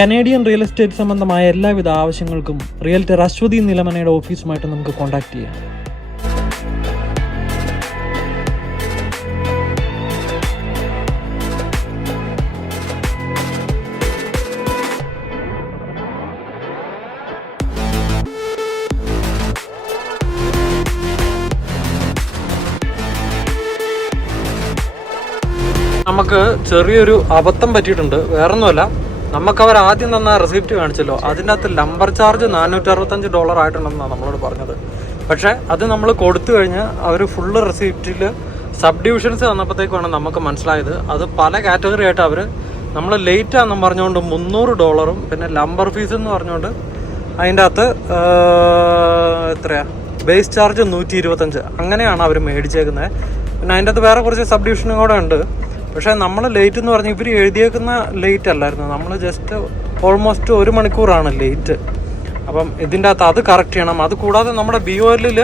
Canadian real estate സംബന്ധമായ എല്ലാവിധ ആവശ്യങ്ങൾക്കും റിയൽറ്റർ അശ്വതി നിലമനയുടെ ഓഫീസുമായിട്ട് നമുക്ക് കോൺടാക്ട് ചെയ്യാം. നമുക്ക് ചെറിയൊരു അബദ്ധം പറ്റിയിട്ടുണ്ട്. വേറൊന്നുമല്ല. നമുക്ക് അവർ ആദ്യം തന്ന റെസിപ്റ്റ് കാണിച്ചല്ലോ. അതിന്റെ അകത്ത് ലംബർ ചാർജ് നാനൂറ്റി അറുപത്തഞ്ച് ഡോളർ ആയിട്ടുണ്ടെന്നാണ് നമ്മളോട് പറഞ്ഞത്. പക്ഷേ അത് നമ്മൾ കൊടുത്തു കഴിഞ്ഞാൽ അവർ ഫുള്ള് റെസിപ്റ്റിൽ സബ് ഡിവിഷൻസ് തന്നപ്പോഴത്തേക്കാണ് നമുക്ക് മനസ്സിലായത്. അത് പല കാറ്റഗറി ആയിട്ട് അവർ നമ്മൾ ലേറ്റ് ആണെന്ന് പറഞ്ഞുകൊണ്ട് മുന്നൂറ് ഡോളറും പിന്നെ ലംബർ ഫീസ് എന്ന് പറഞ്ഞുകൊണ്ട് അതിന്റെ അകത്ത് എത്രയാ? ബേസ് ചാർജ് നൂറ്റി ഇരുപത്തഞ്ച് അങ്ങനെയാണ് അവർ മേടിച്ചേക്കുന്നത് പിന്നെ അതിന്റെ അകത്ത് വേറെ കുറച്ച് സബ് ഡിവിഷനും കൂടെ ഉണ്ട്. പക്ഷേ നമ്മൾ ലേറ്റ് എന്ന് പറഞ്ഞാൽ ഇവർ എഴുതിയേക്കുന്ന ലേറ്റ് അല്ലായിരുന്നു. നമ്മൾ ജസ്റ്റ് ഓൾമോസ്റ്റ് ഒരു മണിക്കൂറാണ് ലേറ്റ് അപ്പം ഇതിന്റെ അകത്ത് അത് കറക്റ്റ് ചെയ്യണം. അത് കൂടാതെ നമ്മുടെ ബി ഒ എല്ലിൽ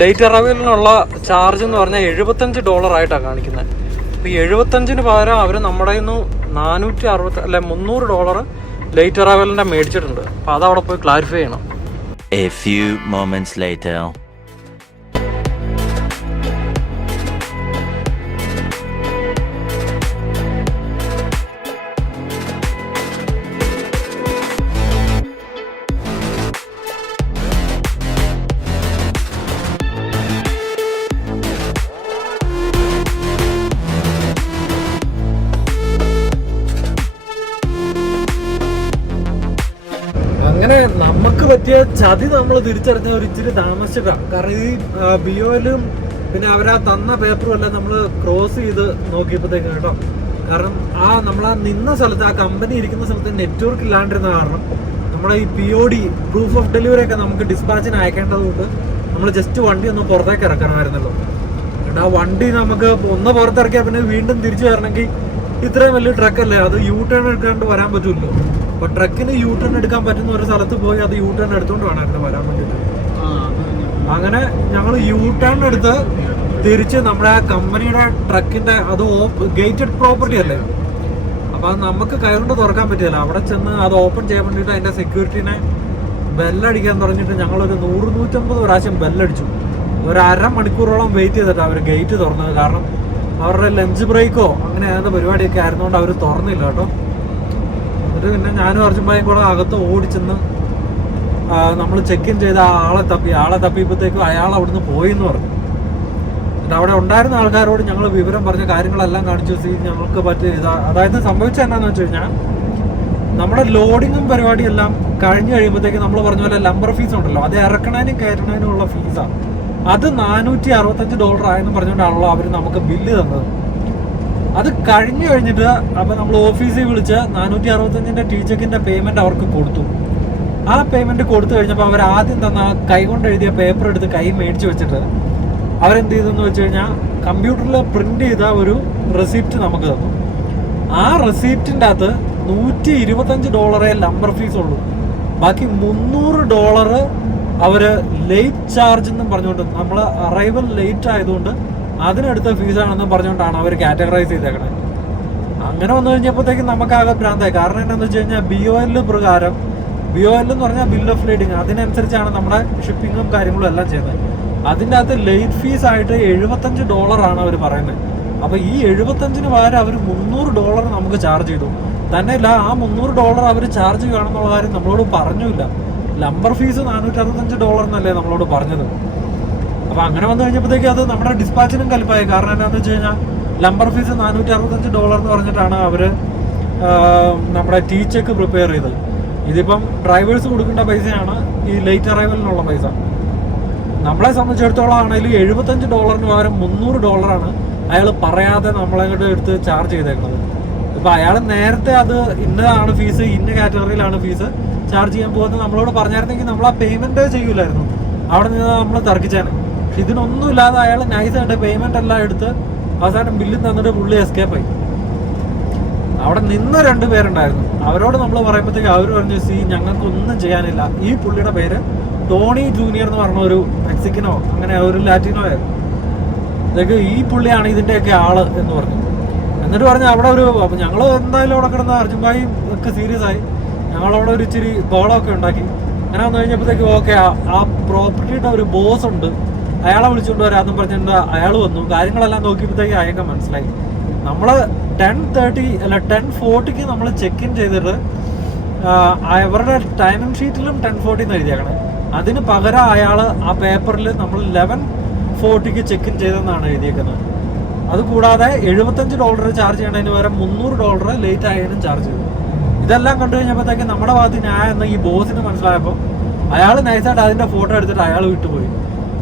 ലേറ്റ് അറൈവലിനുള്ള ചാർജ് എന്ന് പറഞ്ഞാൽ എഴുപത്തഞ്ച് ഡോളർ ആയിട്ടാണ് കാണിക്കുന്നത് അപ്പോൾ ഈ എഴുപത്തഞ്ചിന് പകരം അവർ നമ്മുടെ നിന്ന് നാനൂറ്റി അറുപത്തി അല്ലെ മുന്നൂറ് ഡോളർ ലേറ്റ് അറൈവലിന്റെ മേടിച്ചിട്ടുണ്ട്. അപ്പോൾ അത് അവിടെ പോയി ക്ലാരിഫൈ ചെയ്യണം. A few moments later. ചതി നമ്മൾ തിരിച്ചറിഞ്ഞ ഒരു ഇച്ചിരി താമസിച്ചിട്ടാണ് കാരണം ഈ ബി ഒയിലും പിന്നെ അവരാ തന്ന പേപ്പറും എല്ലാം നമ്മൾ ക്രോസ് ചെയ്ത് നോക്കിയപ്പോഴത്തേക്ക് കേട്ടോ. കാരണം ആ നമ്മൾ ആ നിന്ന സ്ഥലത്ത് ആ കമ്പനി ഇരിക്കുന്ന സ്ഥലത്ത് നെറ്റ്വർക്ക് ഇല്ലാണ്ടിരുന്ന കാരണം നമ്മളെ ഈ P O D proof of delivery ഒക്കെ നമുക്ക് ഡിസ്പാച്ചിന് അയക്കേണ്ടതുകൊണ്ട് നമ്മൾ ജസ്റ്റ് വണ്ടി ഒന്ന് പുറത്തേക്ക് ഇറക്കണമായിരുന്നല്ലോ. എന്നിട്ട് ആ വണ്ടി നമുക്ക് ഒന്ന് പുറത്തിറക്കിയാൽ പിന്നെ വീണ്ടും തിരിച്ചു വരണമെങ്കിൽ ഇത്രയും വലിയ ട്രക്കല്ലേ അത് യൂ ടേൺ എടുക്കാണ്ട് വരാൻ പറ്റുമല്ലോ അപ്പൊ ട്രക്കിന് യൂ ടേൺ എടുക്കാൻ പറ്റുന്ന ഒരു സ്ഥലത്ത് പോയി അത് യൂ ടേൺ എടുത്തോണ്ട് വേണമായിരുന്നു വരാൻ വേണ്ടിയിട്ട് അങ്ങനെ ഞങ്ങൾ യൂ ടേൺ എടുത്ത് തിരിച്ച് നമ്മുടെ കമ്പനിയുടെ ട്രക്കിന്റെ അത് ഗേറ്റഡ് പ്രോപ്പർട്ടി അല്ലേ? അപ്പൊ അത് നമുക്ക് കയറുകൊണ്ട് തുറക്കാൻ പറ്റില്ല അവിടെ ചെന്ന് അത് ഓപ്പൺ ചെയ്യാൻ വേണ്ടിയിട്ട് അതിന്റെ സെക്യൂരിറ്റിനെ ബെല്ലടിക്കാൻ തുടങ്ങിയിട്ട് ഞങ്ങൾ ഒരു നൂറ് നൂറ്റമ്പത് പ്രാവശ്യം ബെല്ലടിച്ചു ഒരു അര മണിക്കൂറോളം വെയിറ്റ് ചെയ്തിട്ട് അവർ ഗേറ്റ് തുറന്നത്. കാരണം അവരുടെ ലഞ്ച് ബ്രേക്കോ അങ്ങനെ ഏതാണ്ട് പരിപാടിയൊക്കെ ആയിരുന്നുകൊണ്ട് അവർ തുറന്നില്ല കേട്ടോ. എന്നിട്ട് പിന്നെ ഞാനും അർജുൻഭായും കൂടെ അകത്ത് ഓടിച്ചെന്ന് നമ്മൾ ചെക്ക് ഇൻ ചെയ്ത ആളെ തപ്പി ആളെ തപ്പിയപ്പോഴത്തേക്കും അയാൾ അവിടുന്ന് പോയി എന്ന് പറഞ്ഞു. എന്നിട്ട് അവിടെ ഉണ്ടായിരുന്ന ആൾക്കാരോട് ഞങ്ങൾ വിവരം പറഞ്ഞ കാര്യങ്ങളെല്ലാം കാണിച്ചു ഞങ്ങൾക്ക് പറ്റിയ ഇതാ അതായത് സംഭവിച്ച എന്നാന്ന് വെച്ച് കഴിഞ്ഞാൽ നമ്മുടെ ലോഡിങ്ങും പരിപാടിയും എല്ലാം കഴിഞ്ഞ് കഴിയുമ്പോഴത്തേക്ക് നമ്മൾ പറഞ്ഞ പോലെ ലംബർ ഫീസ് ഉണ്ടല്ലോ അത് ഇറക്കണതിനും കയറ്റണതിനും ഉള്ള ഫീസാണ് അത് നാനൂറ്റി അറുപത്തഞ്ച് ഡോളർ ആയെന്ന് പറഞ്ഞുകൊണ്ടാണല്ലോ അവർ നമുക്ക് ബില്ല് തന്നത്. അത് കഴിഞ്ഞു കഴിഞ്ഞിട്ട് അപ്പൊ നമ്മൾ ഓഫീസിൽ വിളിച്ച് നാനൂറ്റി അറുപത്തഞ്ചിന്റെ ടീ ചെക്കിന്റെ പേയ്മെന്റ് അവർക്ക് കൊടുത്തു. ആ പേയ്മെന്റ് കൊടുത്തു കഴിഞ്ഞപ്പോൾ അവർ ആദ്യം തന്ന കൈ കൊണ്ട് എഴുതിയ പേപ്പർ എടുത്ത് കൈ മേടിച്ചു വെച്ചിട്ട് അവരെന്ത് ചെയ്തെന്ന് വെച്ച് കഴിഞ്ഞാൽ കമ്പ്യൂട്ടറിൽ പ്രിന്റ് ചെയ്ത ഒരു റെസിപ്റ്റ് നമുക്ക് തന്നു. ആ റെസിപ്റ്റിന്റെ അകത്ത് നൂറ്റി ഇരുപത്തഞ്ച് ഡോളറേ ലംബർ ഫീസ് ഉള്ളൂ. ബാക്കി മുന്നൂറ് ഡോളർ അവർ ലേറ്റ് ചാർജ് എന്നും പറഞ്ഞുകൊണ്ട് നമ്മൾ അറൈവൽ ലേറ്റ് ആയതുകൊണ്ട് അതിനെടുത്ത ഫീസാണെന്നും പറഞ്ഞുകൊണ്ടാണ് അവർ കാറ്റഗറൈസ് ചെയ്തേക്കണേ. അങ്ങനെ വന്നു കഴിഞ്ഞപ്പോഴത്തേക്കും നമുക്കാകെ ഭ്രാന്തായി. കാരണം എന്താണെന്ന് വെച്ച് കഴിഞ്ഞാൽ ബി ഒ എൽ പ്രകാരം ബി ഒ എൽ എന്ന് പറഞ്ഞാൽ ബിൽ ഓഫ് ലേഡിങ് അതിനനുസരിച്ചാണ് നമ്മുടെ ഷിപ്പിങ്ങും കാര്യങ്ങളും എല്ലാം ചെയ്യുന്നത്. അതിന്റെ അകത്ത് ലേറ്റ് ഫീസ് ആയിട്ട് എഴുപത്തഞ്ച് ഡോളറാണ് അവർ പറയുന്നത്. അപ്പോൾ ഈ എഴുപത്തഞ്ചിന് പകരം അവർ മുന്നൂറ് ഡോളർ നമുക്ക് ചാർജ് ചെയ്തു. തന്നെയല്ല ആ മുന്നൂറ് ഡോളർ അവർ ചാർജ് ചെയ്യുകയാണെന്നുള്ള കാര്യം നമ്മളോട് പറഞ്ഞില്ല ലംബർ ഫീസ് നാനൂറ്റി അറുപത്തഞ്ച് ഡോളർ എന്നല്ലേ നമ്മളോട് പറഞ്ഞത്. അപ്പൊ അങ്ങനെ വന്നു കഴിഞ്ഞപ്പോഴത്തേക്ക് അത് നമ്മുടെ ഡിസ്പാച്ചിനും കലിപ്പായി. കാരണം എന്താണെന്ന് വെച്ച് കഴിഞ്ഞാൽ ലംബർ ഫീസ് നാനൂറ്റി അറുപത്തഞ്ച് ഡോളർ എന്ന് പറഞ്ഞിട്ടാണ് അവർ നമ്മുടെ ടീ ചെക്ക് പ്രിപ്പയർ ചെയ്തത്. ഇതിപ്പം ഡ്രൈവേഴ്സ് കൊടുക്കേണ്ട പൈസയാണ് ഈ ലേറ്റ് അറൈവലിനുള്ള പൈസ. നമ്മളെ സംബന്ധിച്ചിടത്തോളം ആണെങ്കിലും എഴുപത്തഞ്ച് ഡോളറിന് പകരം മുന്നൂറ് ഡോളറാണ് അയാൾ പറയാതെ നമ്മളെ കൊണ്ട് എടുത്ത് ചാർജ് ചെയ്തേക്കുന്നത്. ഇപ്പം അയാൾ നേരത്തെ അത് ഇന്നതാണ് ഫീസ് ഇന്ന കാറ്റഗറിയിലാണ് ഫീസ് ചാർജ് ചെയ്യാൻ പോകുന്നത്. നമ്മളോട് പറഞ്ഞായിരുന്നെങ്കിൽ നമ്മൾ ആ പേയ്മെന്റ് ചെയ്യൂലായിരുന്നു. അവിടെ നിന്ന് നമ്മൾ തർക്കിച്ചാണ് പക്ഷെ ഇതിനൊന്നും ഇല്ലാതെ അയാൾ നൈസായിട്ട് പേയ്മെന്റ് എല്ലാം എടുത്ത് അവസാനം ബില്ല് തന്നിട്ട് പുള്ളി എസ്കേപ്പ് ആയി. അവിടെ നിന്ന് രണ്ട് പേരുണ്ടായിരുന്നു. അവരോട് നമ്മൾ പറയുമ്പോഴത്തേക്ക് അവർ പറഞ്ഞു സി ഞങ്ങൾക്കൊന്നും ചെയ്യാനില്ല. ഈ പുള്ളിയുടെ പേര് ടോണി ജൂനിയർ എന്ന് പറഞ്ഞ ഒരു മെക്സിക്കനോ അങ്ങനെ ഒരു ലാറ്റിനോ ആയിരുന്നു. അതൊക്കെ ഈ പുള്ളിയാണ് ഇതിന്റെയൊക്കെ ആൾ എന്ന് പറഞ്ഞു. എന്നിട്ട് പറഞ്ഞു അവിടെ ഒരു അപ്പം ഞങ്ങൾ എന്തായാലും അവിടെ കിടന്ന അർജുൻഭായി ഒക്കെ സീരിയസ് ആയി. ഞങ്ങളവിടെ ഒരു ഇച്ചിരി ബോളമൊക്കെ ഉണ്ടാക്കി. അങ്ങനെ വന്നു കഴിഞ്ഞപ്പോഴത്തേക്ക് ഓക്കെ ആ പ്രോപ്പർട്ടിയുടെ ഒരു ബോസ് ഉണ്ട്. അയാളെ വിളിച്ചുകൊണ്ട് വരാമെന്ന് പറഞ്ഞിട്ട് അയാൾ വന്നു. കാര്യങ്ങളെല്ലാം നോക്കിയപ്പോഴത്തേക്ക് അയാൾക്ക് മനസ്സിലായി. നമ്മൾ ടെൻ തേർട്ടി അല്ല ടെൻ ഫോർട്ടിക്ക് നമ്മൾ ചെക്ക് ഇൻ ചെയ്തിട്ട് അവരുടെ ടൈമിംഗ് ഷീറ്റിലും ടെൻ ഫോർട്ടി എന്ന് എഴുതിയേക്കണേ. അതിന് പകരം അയാൾ ആ പേപ്പറിൽ നമ്മൾ ലെവൻ ഫോർട്ടിക്ക് ചെക്ക് ഇൻ ചെയ്തെന്നാണ് എഴുതിയേക്കുന്നത്. അതുകൂടാതെ എഴുപത്തഞ്ച് ഡോളർ ചാർജ് ചെയ്യണതിന് പകരം മുന്നൂറ് ഡോളർ ലേറ്റ് ആയതിനും ചാർജ് ചെയ്തു. ഇതെല്ലാം കണ്ടു കഴിഞ്ഞപ്പോഴത്തേക്ക് നമ്മുടെ ഭാഗത്ത് ഞാൻ എന്ന ഈ ബോസിന് മനസ്സിലായപ്പോൾ അയാൾ നൈസായിട്ട് അതിന്റെ ഫോട്ടോ എടുത്തിട്ട് അയാൾ വിട്ടുപോയി.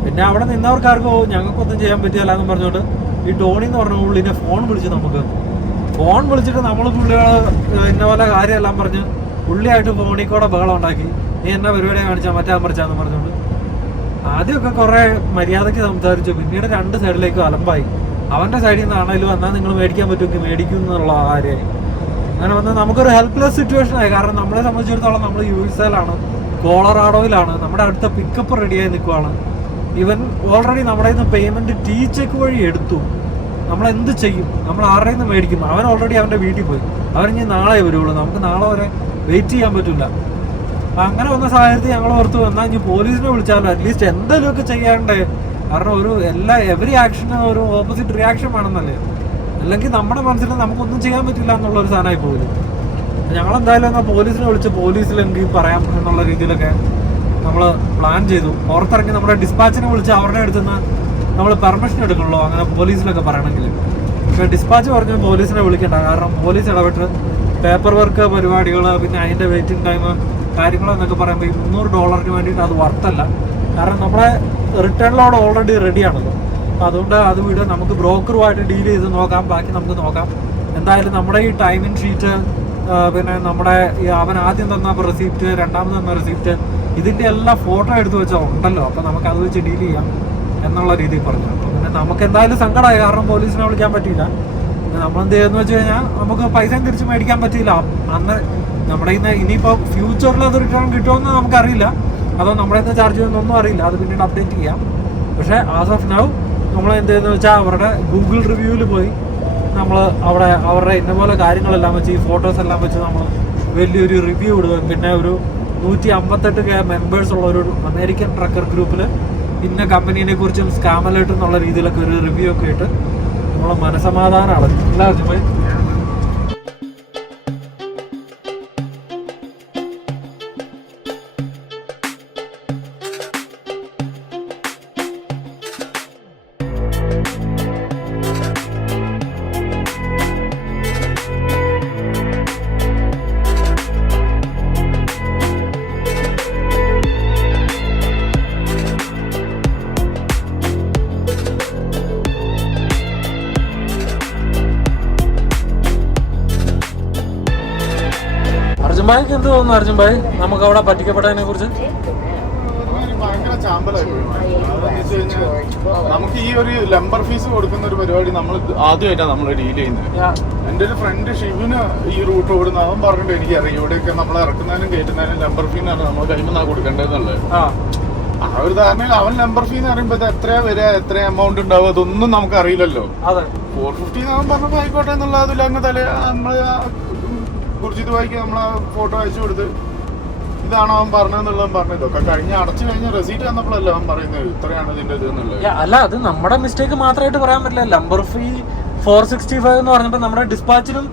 പിന്നെ അവിടെ നിന്നവർക്കാർക്കോ ഞങ്ങൾക്കൊന്നും ചെയ്യാൻ പറ്റിയല്ല എന്ന് പറഞ്ഞുകൊണ്ട് ഈ ടോണി എന്ന് പറഞ്ഞ പുള്ളിനെ ഫോൺ വിളിച്ചു നമുക്ക്. ഫോൺ വിളിച്ചിട്ട് നമ്മൾ പുള്ളികൾ ഇന്ന പോലെ കാര്യമെല്ലാം പറഞ്ഞ് പുള്ളിയായിട്ട് ഫോണിൽ കൂടെ ബഹളം ഉണ്ടാക്കി. നീ എന്നെ പരിപാടിയാണ് കാണിച്ചാൽ മറ്റാൻ പറിച്ചാന്ന് പറഞ്ഞുകൊണ്ട്. ആദ്യമൊക്കെ കുറേ മര്യാദയ്ക്ക് സംസാരിച്ചു. പിന്നീട് രണ്ട് സൈഡിലേക്കും അലമ്പായി. അവന്റെ സൈഡിൽ നിന്നാണേലും എന്നാൽ നിങ്ങൾ മേടിക്കാൻ പറ്റുമെങ്കിൽ മേടിക്കും എന്നുള്ള കാര്യമായി. അങ്ങനെ വന്ന് നമുക്കൊരു ഹെൽപ്ലെസ് സിറ്റുവേഷൻ ആയി. കാരണം നമ്മളെ സംബന്ധിച്ചിടത്തോളം നമ്മൾ യു എസ് എയിലാണ് കോളറാഡോയിലാണ്. നമ്മുടെ അടുത്ത പിക്കപ്പ് റെഡിയായി നിൽക്കുവാണ്. ഇവൻ ഓൾറെഡി നമ്മുടെ നിന്ന് പേയ്മെന്റ് ടീ വഴി എടുത്തു. നമ്മൾ എന്ത് ചെയ്യും? നമ്മൾ ആരുടെ നിന്ന് മേടിക്കും. അവൻ ഓൾറെഡി അവന്റെ വീട്ടിൽ പോയി. അവൻ ഇനി നാളെ വരുള്ളൂ. നമുക്ക് നാളെ വരെ വെയിറ്റ് ചെയ്യാൻ പറ്റില്ല. അങ്ങനെ വന്ന സാഹചര്യത്തിൽ ഞങ്ങൾ ഓർത്ത് എന്നാൽ ഇനി പോലീസിനെ വിളിച്ചാലോ? അറ്റ്ലീസ്റ്റ് എന്തെങ്കിലുമൊക്കെ ചെയ്യാണ്ടേ കാരണം ഒരു എല്ലാ എവറി ആക്ഷനും ഒരു ഓപ്പോസിറ്റ് റിയാക്ഷൻ വേണമെന്നല്ലേ. അല്ലെങ്കിൽ നമ്മുടെ മനസ്സിൽ നമുക്കൊന്നും ചെയ്യാൻ പറ്റില്ല എന്നുള്ള ഒരു സാധനമായി പോലും ഞങ്ങൾ എന്തായാലും എന്നാൽ പോലീസിനെ വിളിച്ച് പോലീസിലെങ്കിൽ പറയാം എന്നുള്ള രീതിയിലൊക്കെ നമ്മൾ പ്ലാൻ ചെയ്തു. പുറത്തിറങ്ങി നമ്മുടെ ഡിസ്പാച്ചിനെ വിളിച്ച് അവരുടെ അടുത്ത് നിന്ന് നമ്മൾ പെർമിഷൻ എടുക്കണല്ലോ അങ്ങനെ പോലീസിലൊക്കെ പറയണമെങ്കിൽ. പക്ഷേ ഡിസ്പാച്ച് പറഞ്ഞു പോലീസിനെ വിളിക്കണ്ട. കാരണം പോലീസ് ഇടപെട്ട് പേപ്പർ വർക്ക് പരിപാടികൾ പിന്നെ അതിന്റെ വെയിറ്റിംഗ് ടൈം കാര്യങ്ങളെന്നൊക്കെ പറയുമ്പോൾ ഈ മുന്നൂറ് ഡോളറിന് വേണ്ടിയിട്ട് അത് വർത്തല്ല കാരണം നമ്മുടെ റിട്ടേൺ ലോഡ് ഓൾറെഡി റെഡിയാണല്ലോ അപ്പോൾ അതുകൊണ്ട് അത് വിട്. നമുക്ക് ബ്രോക്കറുമായിട്ട് ഡീൽ ചെയ്ത് നോക്കാം. ബാക്കി നമുക്ക് നോക്കാം. എന്തായാലും നമ്മുടെ ഈ ടൈമിംഗ് ഷീറ്റ് പിന്നെ നമ്മുടെ അവൻ ആദ്യം തന്ന റെസിപ്റ്റ് രണ്ടാമത് തന്ന റെസിപ്റ്റ് ഇതിന്റെ എല്ലാം ഫോട്ടോ എടുത്തു വെച്ചാൽ ഉണ്ടല്ലോ. അപ്പൊ നമുക്ക് അത് വെച്ച് ഡീൽ ചെയ്യാം എന്നുള്ള രീതിയിൽ പറഞ്ഞു. പിന്നെ നമുക്ക് എന്തായാലും സങ്കടമായി കാരണം പോലീസിനെ വിളിക്കാൻ പറ്റിയില്ല. പിന്നെ നമ്മളെന്ത് ചെയ്യുന്ന വെച്ച് കഴിഞ്ഞാൽ നമുക്ക് പൈസ തിരിച്ച് മേടിക്കാൻ പറ്റിയില്ല. അന്ന് നമ്മുടെ ഇന്ന് ഇനിയിപ്പോൾ ഫ്യൂച്ചറിൽ അത് റിട്ടേൺ കിട്ടുമെന്ന് നമുക്കറിയില്ല. അതോ നമ്മുടെ ഇന്ന് ചാർജ് ചെയ്യുന്നൊന്നും അറിയില്ല. അത് പിന്നീട് അപ്ഡേറ്റ് ചെയ്യാം. പക്ഷേ ആസ് ഓഫ് നൗ നമ്മൾ എന്ത് ചെയ്യുന്ന വെച്ചാൽ അവരുടെ ഗൂഗിൾ റിവ്യൂവിൽ പോയി. നമ്മൾ അവിടെ അവരുടെ ഇന്നപോലെ കാര്യങ്ങളെല്ലാം വെച്ച് ഈ ഫോട്ടോസ് എല്ലാം വെച്ച് നമ്മൾ വലിയൊരു റിവ്യൂ ഇടുകയും പിന്നെ ഒരു നൂറ്റി അമ്പത്തെട്ട് കെ മെമ്പേഴ്സ് ഉള്ള ഒരു അമേരിക്കൻ ട്രക്കർ ഗ്രൂപ്പിൽ ഇന്ന കമ്പനീനെ കുറിച്ചും സ്കാമലേട്ട് എന്നുള്ള രീതിയിലൊക്കെ ഒരു റിവ്യൂ ഒക്കെ ഇട്ട് നമ്മളെ മനസമാധാനമാണ് അല്ല എന്ത് തോന്നുന്നു അർജുൻ ഭായ്? നമുക്ക് അവിടെ പറ്റിക്കപ്പെട്ടതിനെ കുറിച്ച്? ഭയങ്കര ചാമ്പലായി നമുക്ക് ഈ ഒരു ലംബർ ഫീസ് കൊടുക്കുന്ന ഒരു പരിപാടി നമ്മൾ ആദ്യമായിട്ടാണ് നമ്മൾ ഡീൽ ചെയ്യുന്നത്. എന്റെ ഒരു ഫ്രണ്ട് ഷിവിന് ഈ റൂട്ട് ഓടുന്ന അവൻ പറഞ്ഞിട്ട് എനിക്കറിയാം ഇവിടെയൊക്കെ നമ്മൾ ഇറക്കുന്നതിനും കയറ്റുന്നതിനും ലംബർ ഫീനാണ് നമ്മൾ കൈമെന്നാ കൊടുക്കേണ്ടതെന്നുള്ളത്. ആ. ഒരു ധാരണയിൽ അവൻ നമ്പർ ഫീ എന്ന് പറയുമ്പോ എത്രയാ വരിക എത്ര എമൗണ്ട് ഉണ്ടാവും അതൊന്നും നമുക്ക് അറിയില്ലല്ലോ ഫോർ ഫിഫ്റ്റി പറഞ്ഞപ്പോ ആയിക്കോട്ടെ എന്നുള്ള അതിൽ അങ്ങ് തല നമ്മൾ കുറിച്ചിട്ട് ഭായിക്ക് നമ്മൾ ആ ഫോട്ടോ അയച്ചു കൊടുത്ത് ഇതാണ് അവൻ പറഞ്ഞതെന്നുള്ളത് പറഞ്ഞു ഇതൊക്കെ കഴിഞ്ഞ അടച്ചു കഴിഞ്ഞ റെസീറ്റ് വന്നപ്പോഴല്ല അവൻ പറയുന്നത് ഇത്രയാണ് ഇതിന്റെ ഇത് എന്നുള്ളത്. അല്ല അത് നമ്മുടെ മിസ്റ്റേക്ക് മാത്രമായിട്ട് പറയാൻ പറ്റില്ല. Lumper fee four sixty five എന്ന് പറഞ്ഞപ്പോൾ നമ്മുടെ ഡിസ്പാച്ചിനും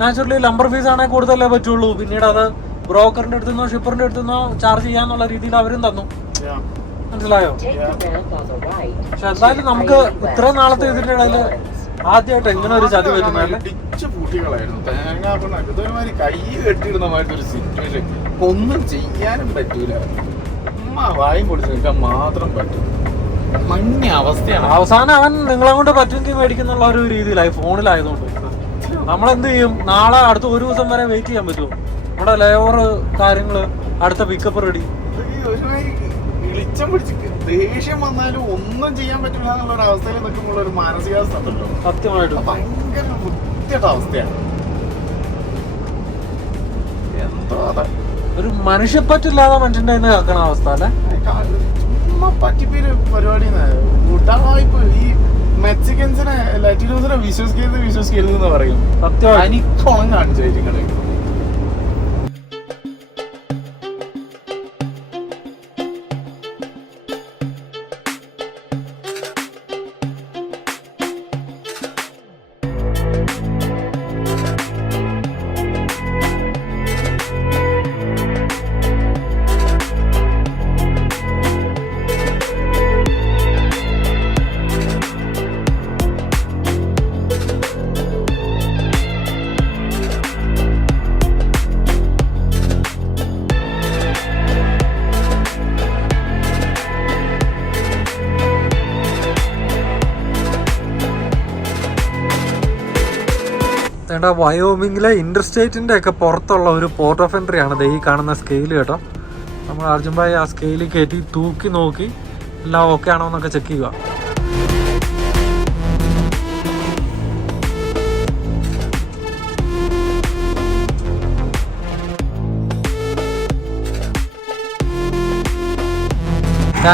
നാച്ചുറലി ലംബർ ഫീസ് ആണെങ്കിൽ കൂടുതലേ പറ്റുള്ളൂ. പിന്നീട് അത് ബ്രോക്കറിന്റെ അടുത്തുനിന്നോ ഷിപ്പറിന്റെ അടുത്തുനിന്നോ ചാർജ് ചെയ്യാന്നുള്ള രീതിയിൽ അവരും തന്നു. മനസ്സിലായോ. പക്ഷെ എന്തായാലും നമുക്ക് ഇത്ര നാളത്തെ ഇതിന്റെ ഇടയിൽ ആദ്യമായിട്ട് എങ്ങനെ ഒരു ചതി പറ്റുന്നല്ലേ ഇടിച്ച് തേങ്ങ ഇതൊരുമാതിരി കൈ കെട്ടിയിടുന്ന മാതിരി ഒരു സിറ്റുവേഷൻ ഒന്നും ചെയ്യാനും പറ്റൂല. അമ്മ വായും പൊടിച്ച് നിൽക്കാൻ മാത്രം പറ്റും. മഞ്ഞ അവസ്ഥയാണ്. അവസാനം അവൻ നിങ്ങളെ കൊണ്ട് പറ്റുമെങ്കിൽ മേടിക്കുന്നുള്ള ഒരു രീതിയിലായി ഫോണിലായതുകൊണ്ട്. നമ്മളെന്ത് ചെയ്യും? നാളെ അടുത്ത ഒരു ദിവസം വരെ വെയിറ്റ് ചെയ്യാൻ പറ്റുമോ? നമ്മുടെ ലേബർ കാര്യങ്ങൾ അടുത്ത പിക്കപ്പ് റെഡി ഇളിച്ചം പിടിച്ച് ദേഷ്യം വന്നാലും ഒന്നും ചെയ്യാൻ പറ്റില്ല എന്നുള്ള ഒരു അവസ്ഥയിൽ നിൽക്കുമ്പോൾ ഒരു മാനസികാവസ്ഥ സത്യമായിട്ടും. ഭയങ്കര വൃത്തിയുടെ അവസ്ഥയാണ് എന്തോ അതെ. ഒരു മനുഷ്യപ്പറ്റില്ലാതെ മനുഷ്യന്റെ കയ്യിൽ നിന്ന് കേൾക്കണ അവസ്ഥ അല്ലെ? ചുമ്മാ പറ്റിപ്പേര് പരിപാടി ഉടായ്പ ഈ മെക്സിക്കൻസിനെ ലാറ്റിനോസിനെ വിശ്വസിക്കരുത് വിശ്വസിക്കരുത് എന്ന് പറയും. സത്യം അനിക്കോണം കാണിച്ചു നിങ്ങൾ വേണ്ട വയോമിങ്ങിലെ ഇന്റർസ്റ്റേറ്റിന്റെ ഒക്കെ പുറത്തുള്ള ഒരു പോർട്ട് ഓഫ് എൻട്രി ആണ് ഈ കാണുന്ന സ്കെയിൽ കേട്ടോ. നമ്മൾ അർജുൻ ഭായി ആ സ്കെയിൽ കയറ്റി തൂക്കി നോക്കി. എല്ലാം ഓക്കെ ആണോ എന്നൊക്കെ ചെക്ക് ചെയ്യുക.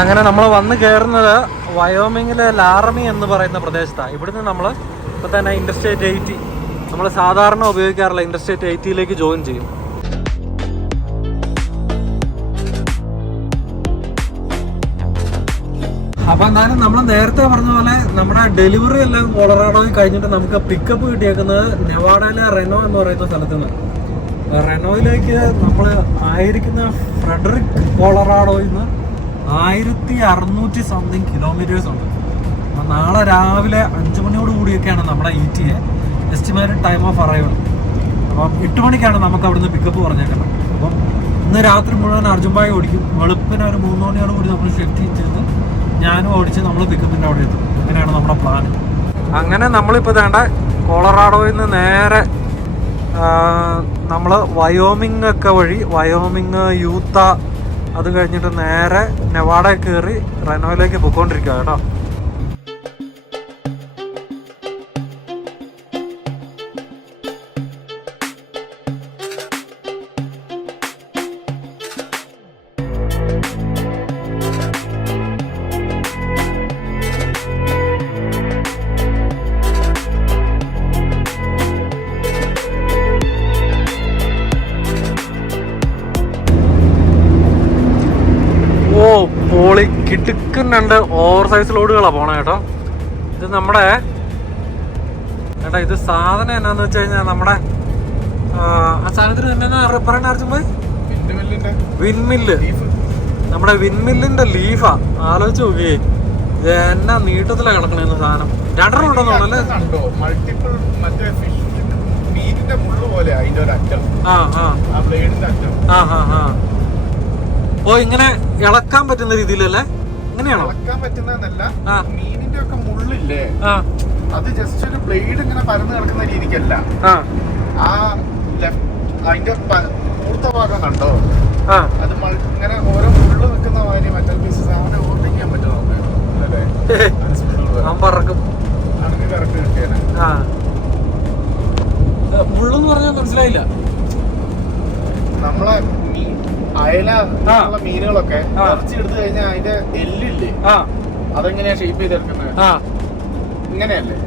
അങ്ങനെ നമ്മൾ വന്ന് കയറുന്നത് വയോമിങ്ങിലെ ലാർമി എന്ന് പറയുന്ന പ്രദേശത്താണ് ഇവിടുന്ന് നമ്മൾ ഇപ്പൊ തന്നെ ഇൻഡസ്ട്രിയേറ്റ് എയ്റ്റി നമ്മൾ സാധാരണ ഉപയോഗിക്കാറുള്ള ഇൻഡർസ്റ്റേറ്റ് എയ്റ്റിയിലേക്ക് ജോയിൻ ചെയ്യും. അപ്പൊ എന്നാലും നമ്മൾ നേരത്തെ പറഞ്ഞ പോലെ നമ്മുടെ ഡെലിവറി എല്ലാം കൊളറാഡോയിൽ കഴിഞ്ഞിട്ട് നമുക്ക് പിക്കപ്പ് കിട്ടിയേക്കുന്നത് നെവാഡയിലെ റെനോ എന്ന് പറയുന്ന സ്ഥലത്ത് നിന്ന് റെനോയിലേക്ക് നമ്മൾ ആയിരിക്കുന്ന ഫ്രെഡറിക് കൊളറാഡോയിൽ നിന്ന് ആയിരത്തി അറുന്നൂറ്റി സംതിങ് കിലോമീറ്റേഴ്സ് ഉണ്ട്. നാളെ രാവിലെ അഞ്ചു മണിയോട് കൂടിയൊക്കെയാണ് നമ്മുടെ E T A estimated time of arrival. അപ്പം എട്ട് മണിക്കാണ് നമുക്ക് അവിടുന്ന് പിക്കപ്പ് പറഞ്ഞേക്കുന്നത്. അപ്പം ഇന്ന് രാത്രി മുഴുവൻ അർജുൻഭായി ഓടിക്കും. വെളുപ്പിന് ഒരു മൂന്ന് മണിയോട് കൂടി നമ്മൾ ഷിഫ്റ്റ് ചെയ്ത് ഞാനും ഓടിച്ച് നമ്മൾ പിക്കപ്പിന്റെ അവിടെ എത്തും. അങ്ങനെയാണ് നമ്മുടെ പ്ലാൻ അങ്ങനെ നമ്മളിപ്പോൾ വേണ്ട കോളറാഡോയിൽ നിന്ന് നേരെ നമ്മൾ വയോമിങ് ഒക്കെ വഴി വയോമിങ് യൂത്ത അത് കഴിഞ്ഞിട്ട് നേരെ നെവാഡ കയറി റെനോയിലേക്ക് പോയിക്കൊണ്ടിരിക്കുക കേട്ടോ. പോളി കിടുക്കൻ രണ്ട് ഓവർ സൈസ് ലോഡുകളാണ് പോണേ കേട്ടോ. ഇത് നമ്മുടെ ഏട്ടാ ഇത് സാധനം എന്നാന്ന് വെച്ച് കഴിഞ്ഞാൽ നമ്മുടെ ആ, സാധനത്തിന് എന്നാ ഇൻഡിവില്ലിന്റെ വിൻമില്ല്. നമ്മുടെ വിൻമില്ലിന്റെ ലീഫാ. ആലോചിച്ച് നോക്കിയേ. ഇത് എന്നാ നീട്ടത്തിലാ കിടക്കണേന്ന് സാധനം. രണ്ടെണ്ണം ഉണ്ടെന്ന് തോന്നുന്നു അല്ലേ? കണ്ടോ? മൾട്ടിപ്പിൾ മറ്റേ ഫിഷ് മീനിന്റെ മുള്ളു പോലെ അതിന്റെ ഒരു അറ്റം. ആ ആ. ആ ബ്ലേഡിന്റെ അറ്റം. ആ ആ ആ. ഓ ഇങ്ങനെ ഇളക്കാൻ പറ്റുന്ന രീതിയിലല്ലേ? പറ്റുന്നതല്ല ആ. മീനിന്റെ ഒക്കെ മുള്ളില്ലേ? ആ. അത് ജസ്റ്റ് ഒരു ബ്ലേഡ് ഇങ്ങനെ പരന്ന് കിടക്കുന്ന രീതിക്കല്ല. ആ. ആ ലെഫ്റ്റ് അതിന്റെ പ- മൂർത്ത ഭാഗം കണ്ടോ? ആ. അത് മൾ- ഇങ്ങനെ ഓരോ മുള്ള് വെക്കുന്ന മാതിരി മെറ്റൽ പീസസ് അങ്ങനെ ഓർമ്മിക്കാൻ പറ്റും നമുക്ക്? അല്ലേ? സ്മെല്ലുകൾ വരാം. ഞാൻ പറക്കും. ആണെങ്കിൽ കറക്റ്റ് കിട്ടിയാണ് ആ. മുള്ളെന്ന് പറഞ്ഞാൽ മനസ്സിലായില്ല. നമ്മളെ അയല. മീനുകളൊക്കെ ആ. ഇറച്ചി എടുത്തു കഴിഞ്ഞാൽ അതിന്റെ എല്ലില്ലേ? ആ. അതെങ്ങനെയാ ഷേപ്പ് ചെയ്തെടുക്കുന്നത്? ആ. ഇങ്ങനെയല്ലേ?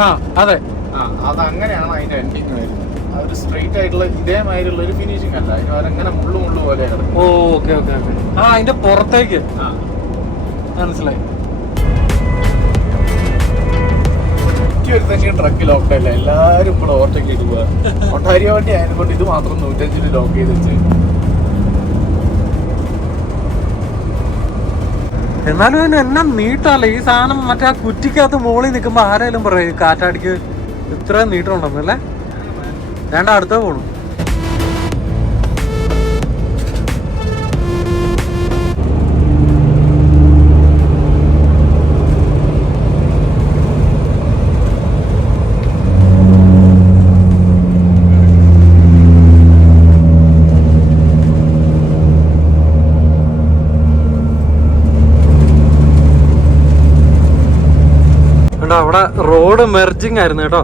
ആ അതെ. ആ അത് അങ്ങനെയാണ് അതിന്റെ എൻഡിങ് വരുന്നത്. ഒരു സ്ട്രെയിറ്റ് ആയിട്ടുള്ള ഇതേമാതിരിയുള്ള ഒരു ഫിനിഷിംഗ് അല്ല. അതിന് പകരം ഇങ്ങനെ മുള്ളു മുള്ളു പോലെ ഓ ഓക്കെ ഓക്കെ ഓക്കെ. ആ അതിന്റെ പുറത്തേക്ക്. മനസ്സിലായി. ഒറ്റ ഒരു തന്നെ ട്രക്ക് ലോക്ക് അല്ല? എല്ലാരും ഇവിടെ ഓവർടേക്ക് ചെയ്ത് പോവാ. ഒട്ടാരിയ വണ്ടി ആയതുകൊണ്ട് ഇത് മാത്രം നൂറ്റഞ്ചിൽ ലോക്ക് ചെയ്ത് വെച്ച്. എന്നാലും അതിന് എന്നാ നീട്ടല്ലേ ഈ സാധനം മറ്റേ ആ കുറ്റിക്കകത്ത് മുകളിൽ നിൽക്കുമ്പോൾ ആരെങ്കിലും പറയും കാറ്റാടിക്ക് ഇത്രയും നീട്ടമുണ്ടെന്നല്ലേ വേണ്ട അടുത്ത പോണു. കേട്ടോ അവിടെ റോഡ് മെർജിങ് ആയിരുന്നു കേട്ടോ.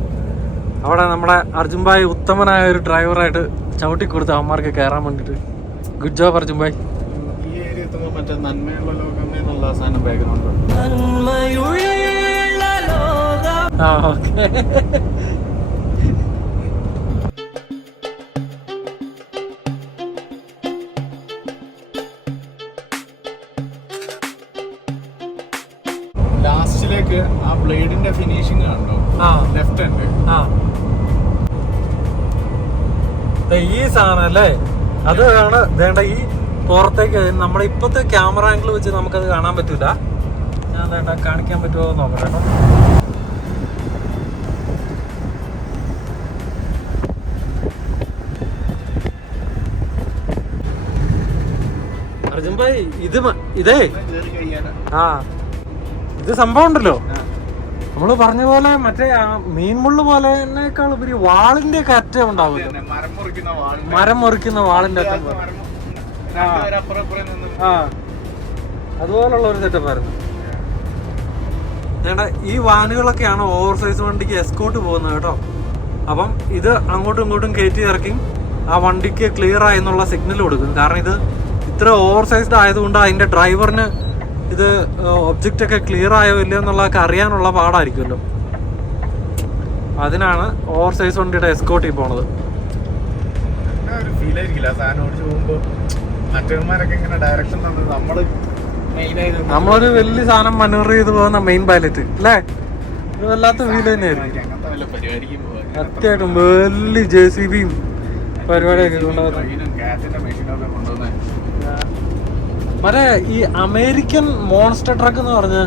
അവിടെ നമ്മുടെ അർജുൻ ഭായ് ഉത്തമനായ ഒരു ഡ്രൈവറായിട്ട് ചവിട്ടി കൊടുത്തു അവന്മാർക്ക് കയറാൻ വേണ്ടിട്ട് ഗുഡ് ജോബ് അർജുൻ ഭായ് ഓക്കെ ദേ ആണ് അല്ലേ? അത് ആണ് വേണ്ട ഈ പുറത്തേക്ക് നമ്മുടെ ഇപ്പോഴത്തെ ക്യാമറ ആംഗിൾ വെച്ച് നമുക്കത് കാണാൻ പറ്റൂല. ഞാൻ വേണ്ട കാണിക്കാൻ പറ്റുമോ എന്ന് നോക്കാം കേട്ടോ. അർജുൻ ഭായ് ഇത് ഇതേ? ആ. ഇത് സംഭവം ഉണ്ടല്ലോ? നമ്മൾ പറഞ്ഞ പോലെ മറ്റേ മീൻമുള്ളു പോലെ തന്നെക്കാൾ ഉപരി വാളിന്റെ കറ്റ അറ്റം ഉണ്ടാവില്ല മരം മുറിക്കുന്ന വാളിന്റെ അറ്റം. ആ. അതുപോലുള്ള ഒരു സെറ്റപ്പായിരുന്നു വേണ്ട ഈ വാനുകളൊക്കെയാണ് ഓവർ സൈസ് വണ്ടിക്ക് എസ്കോട്ട് പോകുന്നത് കേട്ടോ. അപ്പം ഇത് അങ്ങോട്ടും ഇങ്ങോട്ടും കയറ്റി ഇറക്കി ആ വണ്ടിക്ക് ക്ലിയർ ആയെന്നുള്ള സിഗ്നൽ കൊടുക്കും. കാരണം ഇത് ഇത്ര ഓവർ സൈസ്ഡ് ആയതുകൊണ്ട് അതിന്റെ ഡ്രൈവറിന് ഇത് ഒബ്ജക്റ്റ് ഒക്കെ ക്ലിയർ ആയോ ഇല്ലയോ എന്നുള്ളതൊക്കെ അറിയാനുള്ള പാടായിരിക്കുമല്ലോ. അതിനാണ് ഓവർ സൈസ് വണ്ടിയുടെ എസ്കോട്ടിൽ പോണത്. നമ്മളൊരു വലിയ സാധനം മനോർ ചെയ്ത് പോകുന്ന മെയിൻ പൈലറ്റ് അല്ലേ? വല്ലാത്ത ഫീൽ തന്നെയായിരിക്കും. സത്യമായിട്ടും വലിയ ജെ സി ബിയും പരിപാടിയൊക്കെ കൊണ്ടുവന്നേ മറ്റേ ഈ അമേരിക്കൻ മോൺസ്റ്റർ ട്രക്ക് എന്ന് പറഞ്ഞ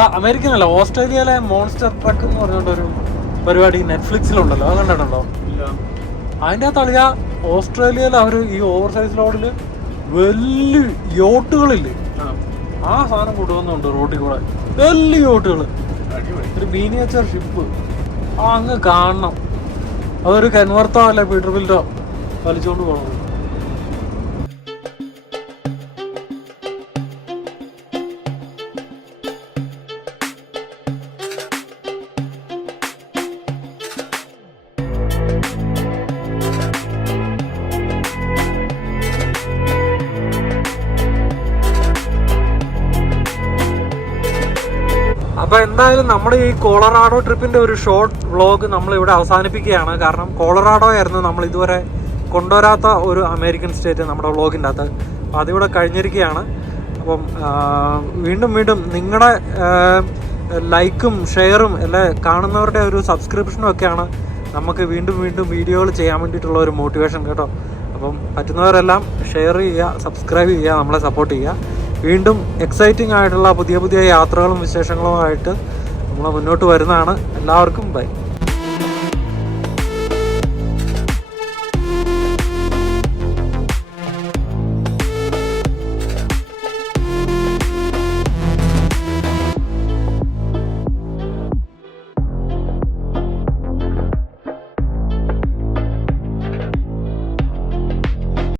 ആ അമേരിക്കൻ അല്ല ഓസ്ട്രേലിയയിലെ മോൺസ്റ്റർ ട്രക്ക് എന്ന് പറഞ്ഞുകൊണ്ടൊരു പരിപാടി നെറ്റ്ഫ്ലിക്സിലുണ്ടല്ലോ അത് കണ്ടിട്ടുണ്ടോ? അതിന്റെ അകത്ത് അളിയ ഓസ്ട്രേലിയയിൽ അവർ ഈ ഓവർ സൈസ് ലോഡിൽ വലിയ യോട്ടുകളില്ലേ? ആ, സാധനം കൊണ്ടുവന്നുണ്ട് റോഡിൽ കൂടെ. വലിയ യോട്ടുകൾ ഒരു മീനിയേച്ചർ ഷിപ്പ് ആ അങ്ങ് കാണണം. അതൊരു കൻവർത്തോ അല്ല പീറ്റർ ബിൽറ്റോ വലിച്ചുകൊണ്ട് പോകണം എന്തായാലും നമ്മുടെ ഈ കോളറാഡോ ട്രിപ്പിന്റെ ഒരു ഷോർട്ട് വ്ളോഗ് നമ്മൾ ഇവിടെ അവസാനിപ്പിക്കുകയാണ്. കാരണം കോളറാഡോ ആയിരുന്നു നമ്മൾ ഇതുവരെ കൊണ്ടുവരാത്ത ഒരു അമേരിക്കൻ സ്റ്റേറ്റ് നമ്മുടെ വ്ളോഗിന്റെ അകത്ത്. അപ്പോൾ അതിവിടെ കഴിഞ്ഞിരിക്കുകയാണ്. അപ്പം വീണ്ടും വീണ്ടും നിങ്ങളുടെ ലൈക്കും ഷെയറും എല്ലാം കാണുന്നവരുടെ ഒരു സബ്സ്ക്രിപ്ഷനും ഒക്കെയാണ് നമുക്ക് വീണ്ടും വീണ്ടും വീഡിയോകൾ ചെയ്യാൻ വേണ്ടിയിട്ടുള്ള ഒരു മോട്ടിവേഷൻ കേട്ടോ. അപ്പം പറ്റുന്നവരെല്ലാം ഷെയർ ചെയ്യുക സബ്സ്ക്രൈബ് ചെയ്യുക നമ്മളെ സപ്പോർട്ട് ചെയ്യുക. വീണ്ടും എക്സൈറ്റിംഗ് ആയിട്ടുള്ള പുതിയ പുതിയ യാത്രകളും വിശേഷങ്ങളുമായിട്ട് നമ്മൾ മുന്നോട്ട് വരുന്നതാണ്. എല്ലാവർക്കും ബൈ